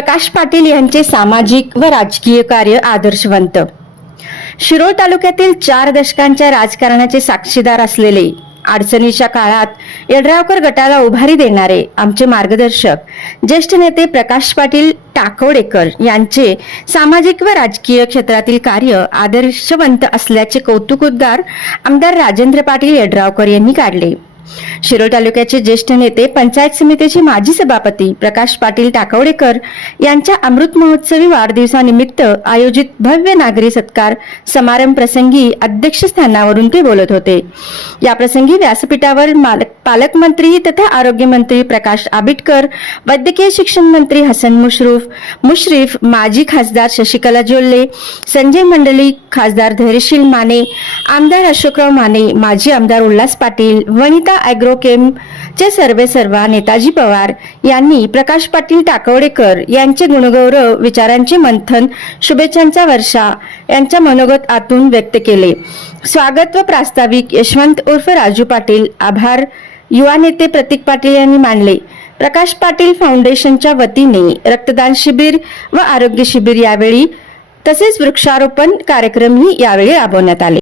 प्रकाश पाटील यांचे सामाजिक व राजकीय कार्य आदर्शवंत. शिरोळ तालुक्यातील 4 दशकांच्या राजकारणाचे साक्षीदार असलेले, अडचणीच्या काळात यड्रावकर गटाला उभारी देणारे आमचे मार्गदर्शक ज्येष्ठ नेते प्रकाश पाटील टाकवडेकर यांचे सामाजिक व राजकीय क्षेत्रातील कार्य आदर्शवंत असल्याचे कौतुकोद्गार आमदार राजेंद्र पाटील यड्रावकर यांनी काढले. शिरोळ तालुक्याचे ज्येष्ठ नेते, पंचायत समितीचे माजी सभापती प्रकाश पाटील टाकवडेकर यांच्या अमृत महोत्सवी वाढदिवसानिमित्त आयोजित भव्य नागरी सत्कार समारंभ प्रसंगी अध्यक्षस्थानावरून ते बोलत होते. या प्रसंगी व्यासपीठावर पालकमंत्री तथा आरोग्यमंत्री प्रकाश आबिटकर, वैद्यकीय शिक्षण मंत्री हसन मुश्रीफ, माजी खासदार शशिकला जोल्ले, संजय मंडलिक, खासदार धैर्यशील माने, आमदार अशोकराव माने, माजी आमदार उल्हास पाटील, वनिता ॲग्रोकेम चे सर्वेसर्वा नेताजी पवार यांनी प्रकाश पाटील टाकवडेकर यांचे गुणगौरव, विचारांचे मंथन, शुभेच्छांचा वर्षा यांच्या मनोगत आतून व्यक्त केले. स्वागत व प्रास्ताविक यशवंत उर्फ राजू पाटील आभार युवा नेते प्रतीक पाटील यांनी मानले. प्रकाश पाटील फाउंडेशनच्या वतीने रक्तदान शिबिर व आरोग्य शिबिर यावेळी तसेच वृक्षारोपण कार्यक्रमही यावेळी राबवण्यात आले.